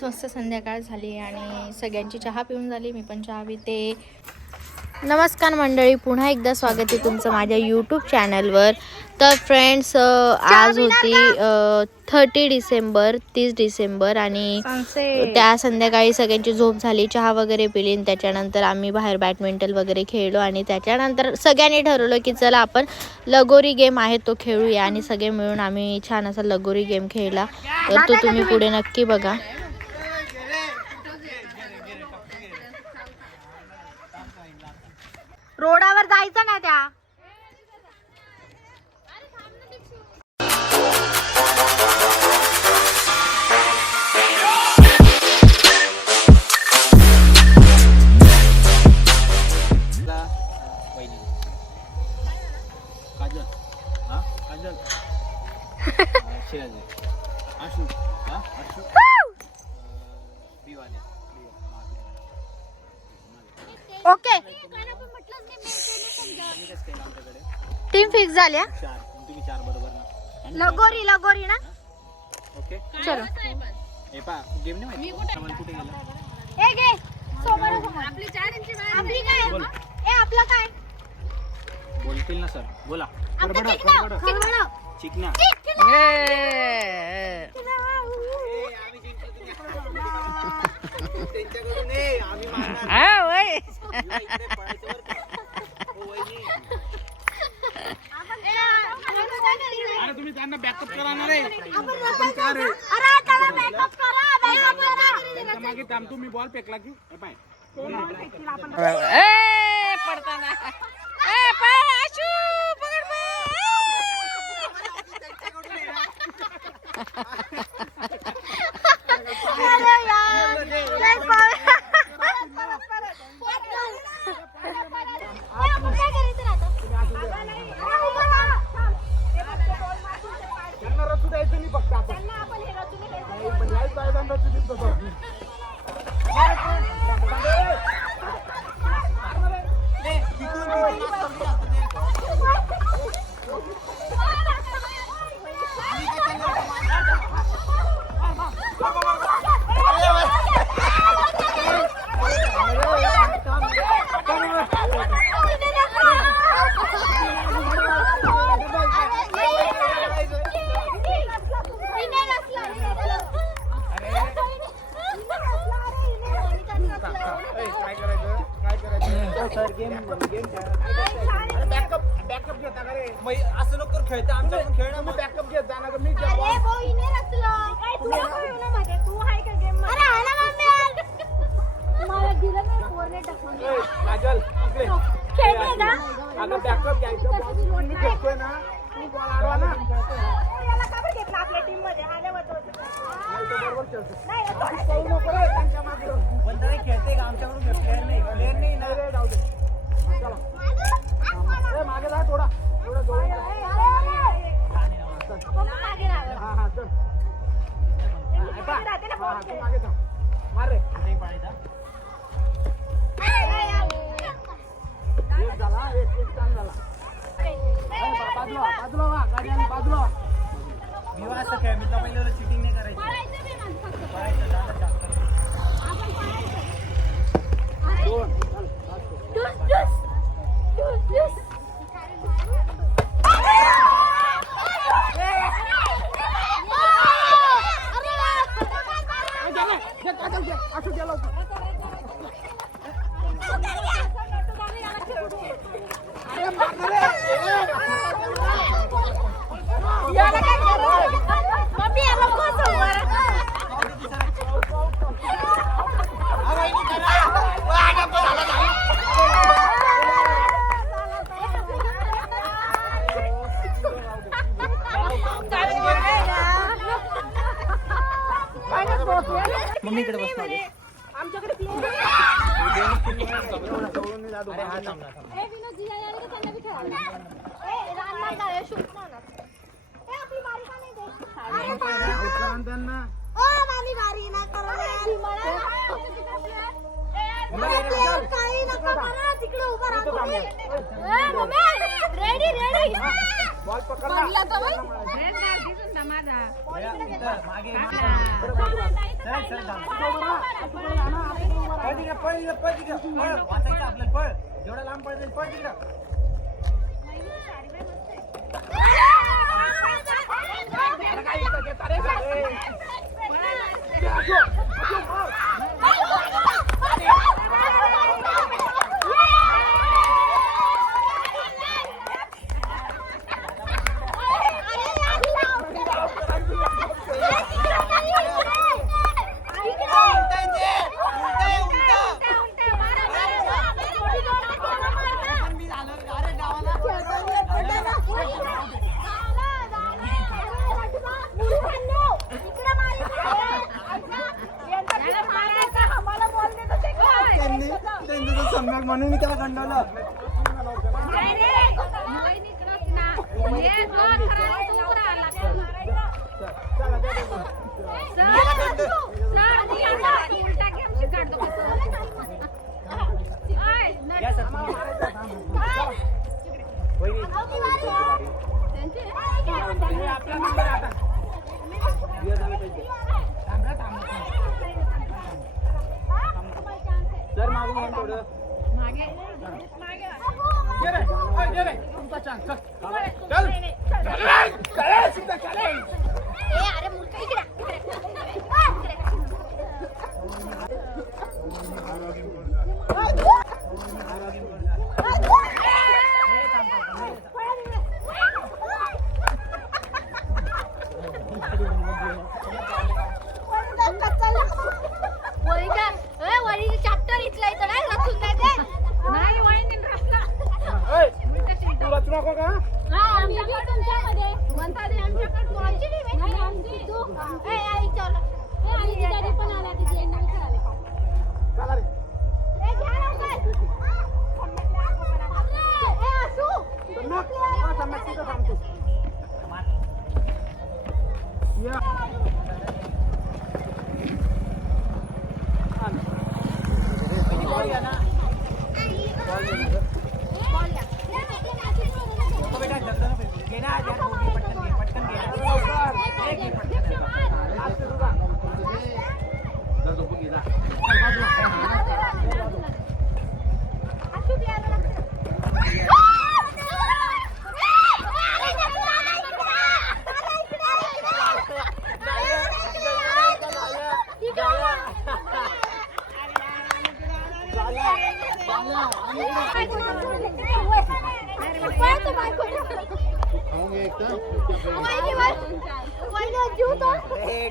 गाईच मस्त संध्याकाळ झाली आणि सगळ्यांची चहा पिऊन झाली मी पण चहा पिते. नमस्कार मंडळी पुन्हा एकदा स्वागत आहे तुमचं माझ्या यूट्यूब चॅनलवर तर फ्रेंड्स आज होती थर्टी डिसेंबर तीस डिसेंबर आणि त्या संध्याकाळी सगळ्यांची झोप झाली चहा वगैरे पिली आणि त्याच्यानंतर आम्ही बाहेर बॅडमिंटन वगैरे खेळलो आणि त्याच्यानंतर सगळ्यांनी ठरवलं की चला आपण लगोरी गेम आहे तो खेळूया आणि सगळे मिळून आम्ही छान असा लगोरी गेम खेळला. तर तो तुम्ही पुढे नक्की बघा. रोडावर जायचं ना त्या. काजल. हा? काजल. टीम फिक्स झाल्या. चार तुम्ही चार बरोबर ना आणि लगोरी लगोरी ना. ओके. चलो. हे पा गेम नाही माहिती. सामान कुठे गेला? ए गे समोर आपली आपली काय? बोल. ए आपलं काय? बोलतील ना सर. बोला. आमचं बडबड चिकनं, बडबड चिकनं. चिकना त्यांच्याकडून ए, आम्ही मारणार. इकडे पळायचं बरं का? ओ, वहिनी. अरे बॅकअप करणार आहे आपण का रे. अरे त्याला backup करा, backup करा. त्याच्यामागे थांब तुम्ही बॉल फेकला की हे पाय はい。काजल इकडे. खेळते का? अगं बॅकअप घ्यायचं बॉल मी खेळतोय ना? तू बॉल आडवा ना? ओ, याला का बरं घेतलं आपल्या team मध्ये? हा, लय महत्वाचं. नाही तो बरोबर खेळतो नाही, तो तू पळू नको रे त्यांच्या मागे. पण तरी खेळते का? आमच्याकडून प्लेअर नाही. प्लेअर नाही ना? रे जाऊ दे. चला. ए, मागे जा थोडा. थोडा जवळ. हा हा चल. मार रे. नाही पाळायचा एक बाजूला बाजूला. मी असं खेळ मी तर पहिलं चिटिंग नाही करायची. मम्मीकडे बस मागे. आमच्याकडे player अरे, हा थांब ना, थांब. ए, विनोद जी, यायला का त्यांना बी खेळायला? ए, रानला जाऊया, shoot मारणार. ए, आपली बारी का नाही देत? अरे, बारी. उत्तरायण त्यांना ओ, माझी बारी ना करू यार. मला player काही नका करा, तिकडे उभं राहा तुम्ही. ए, मम्मी, ready, ready. बॉल पकडला पडला तर बाई. इथं, मागे पळ तिकडे, पळ तिकडे, पळ तिकडे. पळ. वाचायचं आपल्याला पळ जेवढा लांब पळ पळ तिकडे थांबा. सर मागून थोडं तुमचा chance, चल. चल. चल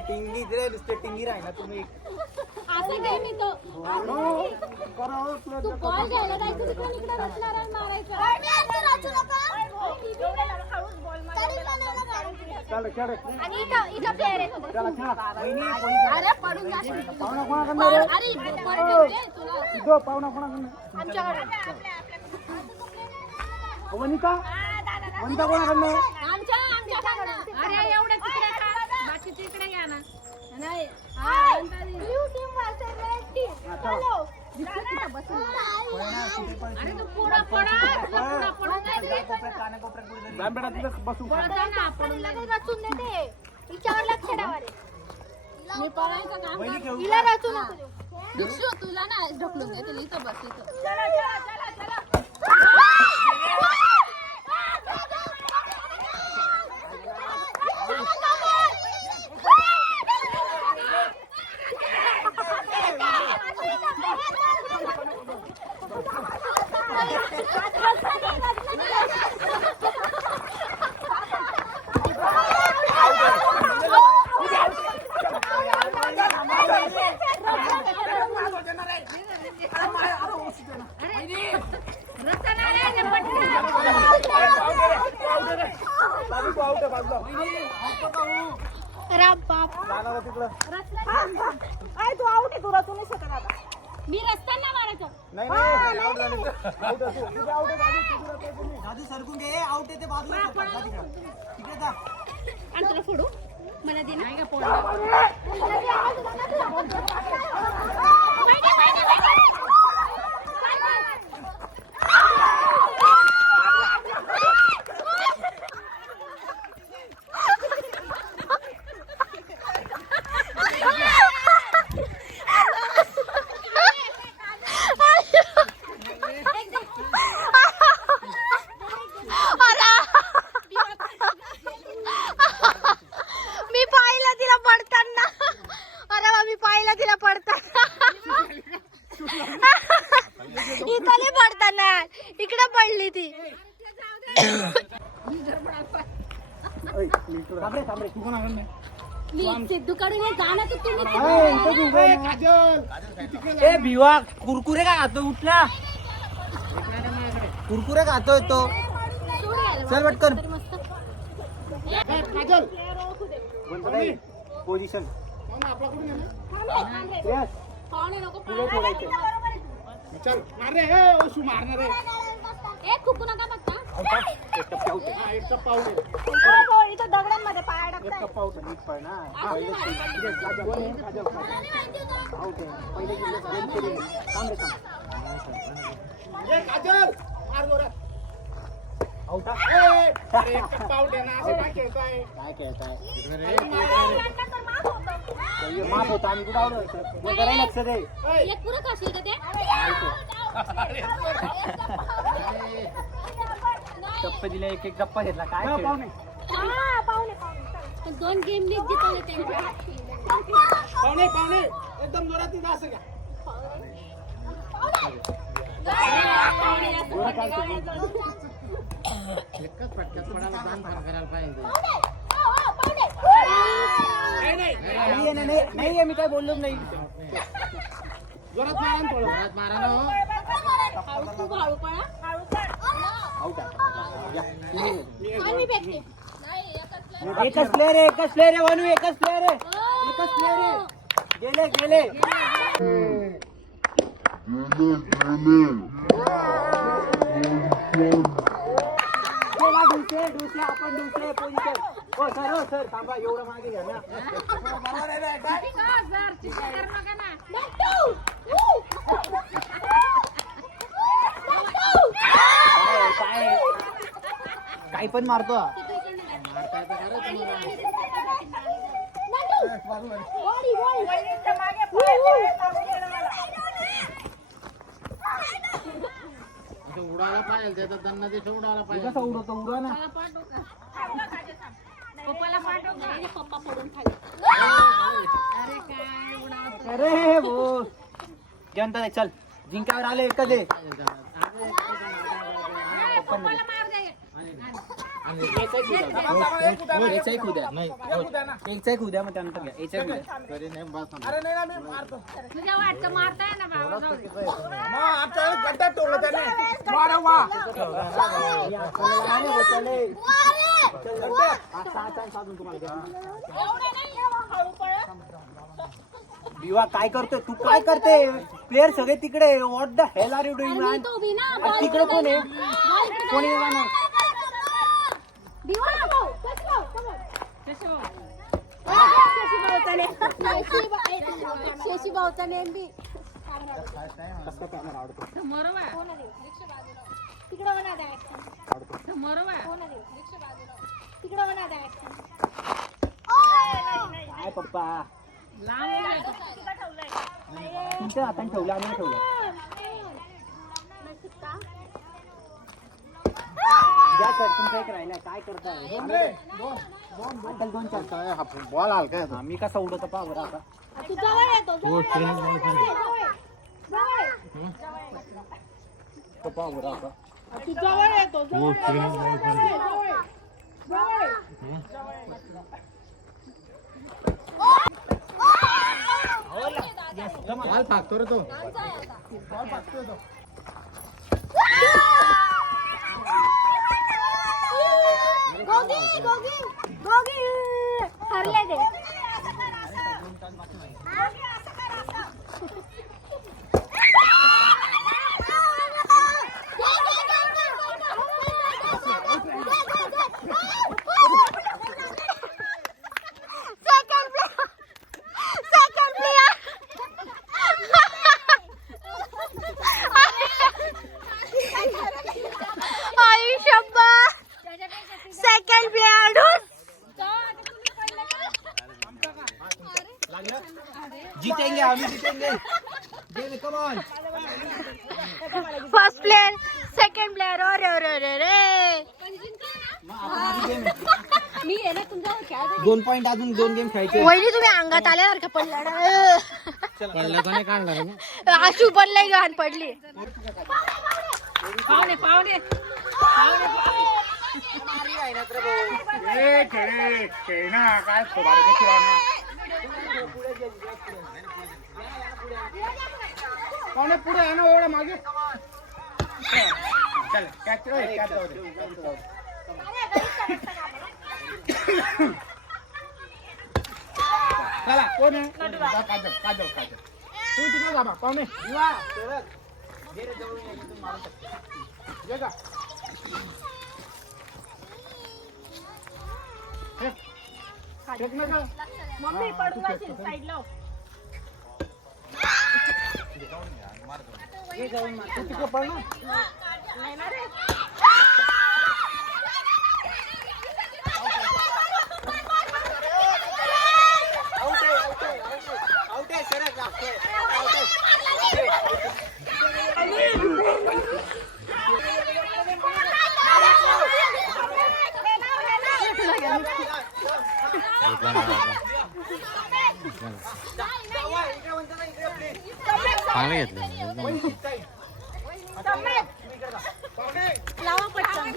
टिंगी रे नुसते टिंगी राहिला तुम्ही. असं काय मी तो तू बॉल घ्यायला जायचं तिकडे इकडे रचणार आणि मारायचं. चल खेळ आणि इथं इथं प्लेअर आहे सोबत. चला खेळा वहिनी कोणी अरे पडून जाशील. पाहुणा कोणाकडनं रे अरे पडून दे तुला. इथं पाहुणा कोणाकडनं आमच्याकडे. वनिता? वनिता कोणाकडनं आमच्या आमच्याकडे अरे एवढं तिकडे का बाकी तिकडे या ना. नाही. Blue team versus red team चलो. अरे तू पुढं पडा पुढं पडून नाही जांभळा तिथं बसू आपण. लगेच रचून देते हिच्यावर लक्ष ठेवा रे. मी पळायचं काम वहिनी खेळू हिला रचू नको देऊ. दिक्षू तुला ना ढकलून दे तिला इथं बस इथं. बाजू तू आउट आहे बाजूला जाणार आहे तिकडं. मी रस्त्यांना मारायचो. नाही नाही आउट झाले आउट असू तिथे आउट आहे. दादू तिकडे ते तुम्ही दादू सरकून घे. आउट आहे ते बाजूला जा तिकडं. तिकडे जा. आणि तुला फोडू. मला दे ना. थांबरे थांबरे तू कोण आलं नाही सिद्धूकडून ये, जा ना तू तुम्ही ए भिवा कुरकुरे का खातो उठला कुरकुरे खातोय तो. चल पटकन. पोझिशन. पाहुणे इथं दगडांमध्ये पाय हा. हे माफ होतं. आम्ही कुठं? हे लक्ष दे. एक पुरं का ते? टप्पे दिले एक एक टप्पा घेतला. काय पाहुणे. पण दोन गेम लीग जितवले त्यांचे पाहुणे पाहुणे. एकदम जोरात तिथं असं घ्या. नाही ना, नाही नाही आहे, मी काय बोललोच नाही. जोरात मारा ना थोडं. हळू खूप हळू पळा. Out आहे. या, तुम्ही. आणि मी फेकते. एकच प्लेअर आहे एकच प्लेअर आहे वनू एकच प्लेअर आहे. एकच प्लेअर आहे. गेले गेले. चला, दुसरे दुसरे आपण दुसरे पोझिशन. हो सर हो सर थांबा एवढं मागे घ्या ना. बरोबर आहे ना, काय? काय आहे, काय आहे? काही पण मारतो हा. कसं उडवतो उडवा ना. पप्पाला पाठव माझे पप्पा पडून खाली. अरे भो जनता चल. जिंकावर आले एकच आहे पप्पाला मार दे याचा एक उद्या याचा एक उद्या मग त्यानंतर घ्या. याचा एक उद्या तुझ्या वाटतं मारताय ना बाबा जाऊ दे. विवा काय करतोय? तू काय करते? प्लेअर सगळे तिकडे. What the hell are you doing man तिकडे कोण आहे? कोणी दिवा शशी भाऊचा आवडतो तिकडं म्हणा द्या तिकडं म्हणा द्या काय पप्पा. तुमच्या हाताने ठेवलं आम्ही नाही ठेवलं. द्या सर तुमचा एक काय करताय? आता दोन चार बॉल आल काय? मी कसा उडवतो पहा बरं आता. तू जवळ येतो जवळ ये, जवळ ये, जवळ ये. तो पहा बरं आता. तू जवळ येतो जवळ ये, जवळ ये, जवळ ये. जवळ ये. बॉल फाकतो रे तो. 거기 거기 거기 달래대. On first player second player अरे अरे अरे अरे. मी आहे ना खेळत दोन पॉइंट अजून दोन गेम खेळायचे. वहिनी तुम्ही अंगात आल्यासारखं पडला आशू पण लई घाण पडली? पाहुणे पाहुणे. पाहुणे खेळे खेळ ना काय पाहुणे पुढे आहे ना एवढा मागे. चल कॅच कॅच जाऊ दे चला कोण आहे? जा, काजल काजल काजल. तू तिकडे जा बा, पाहुणे. ये का. फेक नका. मम्मी पडून साईडला हो. तू तिकडे पळ ना. नाही ना रे चांगलं घेतलं लावा पटकन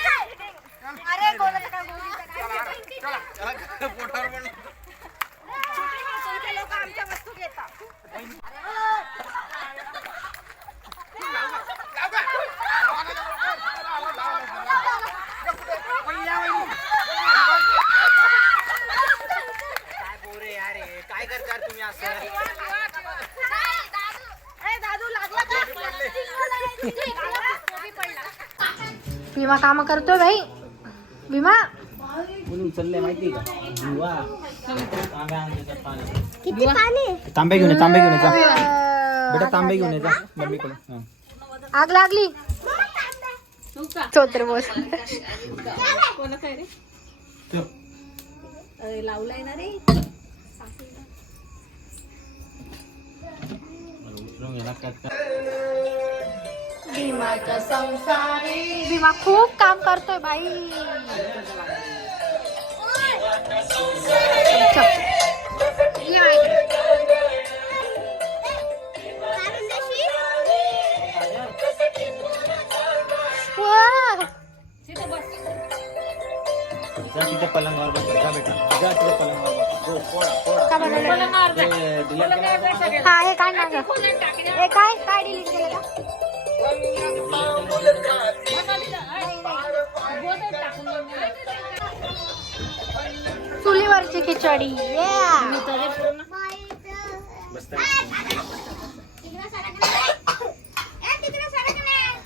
अरे कोणाचं काय लोक आमच्या वस्तू घेतात काय करता तुम्ही असं दादू लागला का भीमा काम करतोय भाई. भीमा कोणी उचललंय माहिती का? बुवा किती पाणी? तांबे घेऊन ये तांबे घेऊन ये जा. बेटा तांबे घेऊन ये जा. मम्मीकडे हा. आग लागली. चोत्र बोस कोणाचं आहे रे? ठेव. अरे लावलाय ना रे. उचलून गेला का भीमा खूप काम करतोय बाई.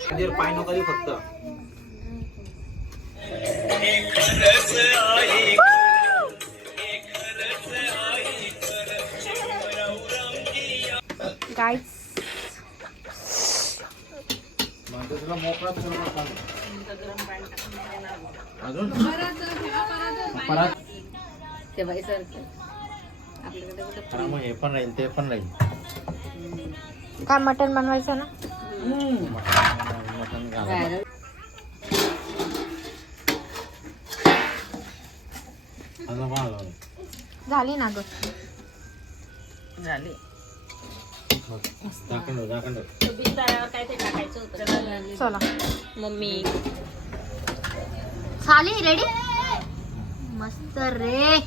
त्याच्यावर पाय नको फक्त. गाईस मोकळा सोडून टाक. अजून परत हा, मग हे पण राहील ते पण राहील. काय मटन बनवायचं ना? मटण घाला अजून कोण आलं? झाली ना ग. झाकण ठेव, झाकण ठेव. काय ते टाकायचं होतं चला. मम्मी. झाली रेडी मस्त रे.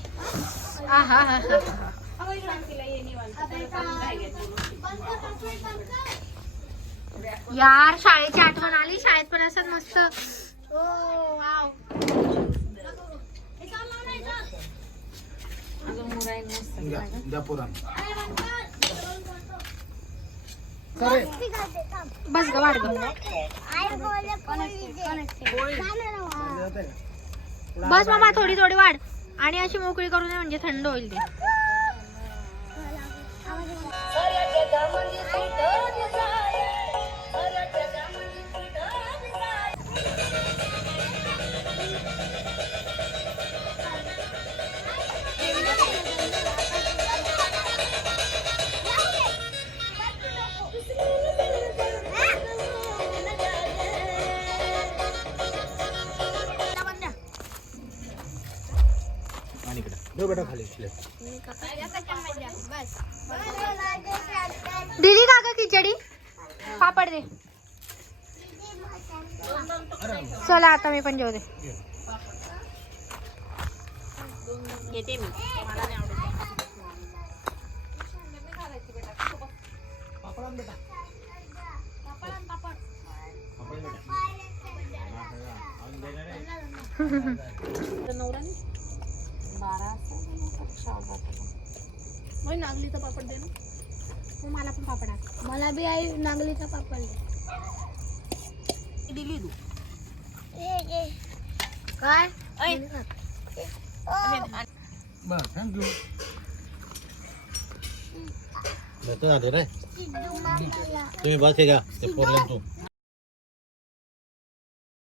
यार शाळेची आठवण आली? शाळेत पण असत मस्त. ओ वाव. बस ग वाढ ग. बस मामा थोडी थोडी वाढ. आणि अशी मोकळी करू नये म्हणजे थंड होईल ते. दिली का ग खिचडी. पापड दे. चला आता मी पण जेवते घेते मी. नागलीचा पापड दे ना. मला पण पापड मला बी आई नागलीचा पापड दिली तू. काय? बरं थँक्यू रे. तुम्ही बस हे घ्या ते पोरले तू.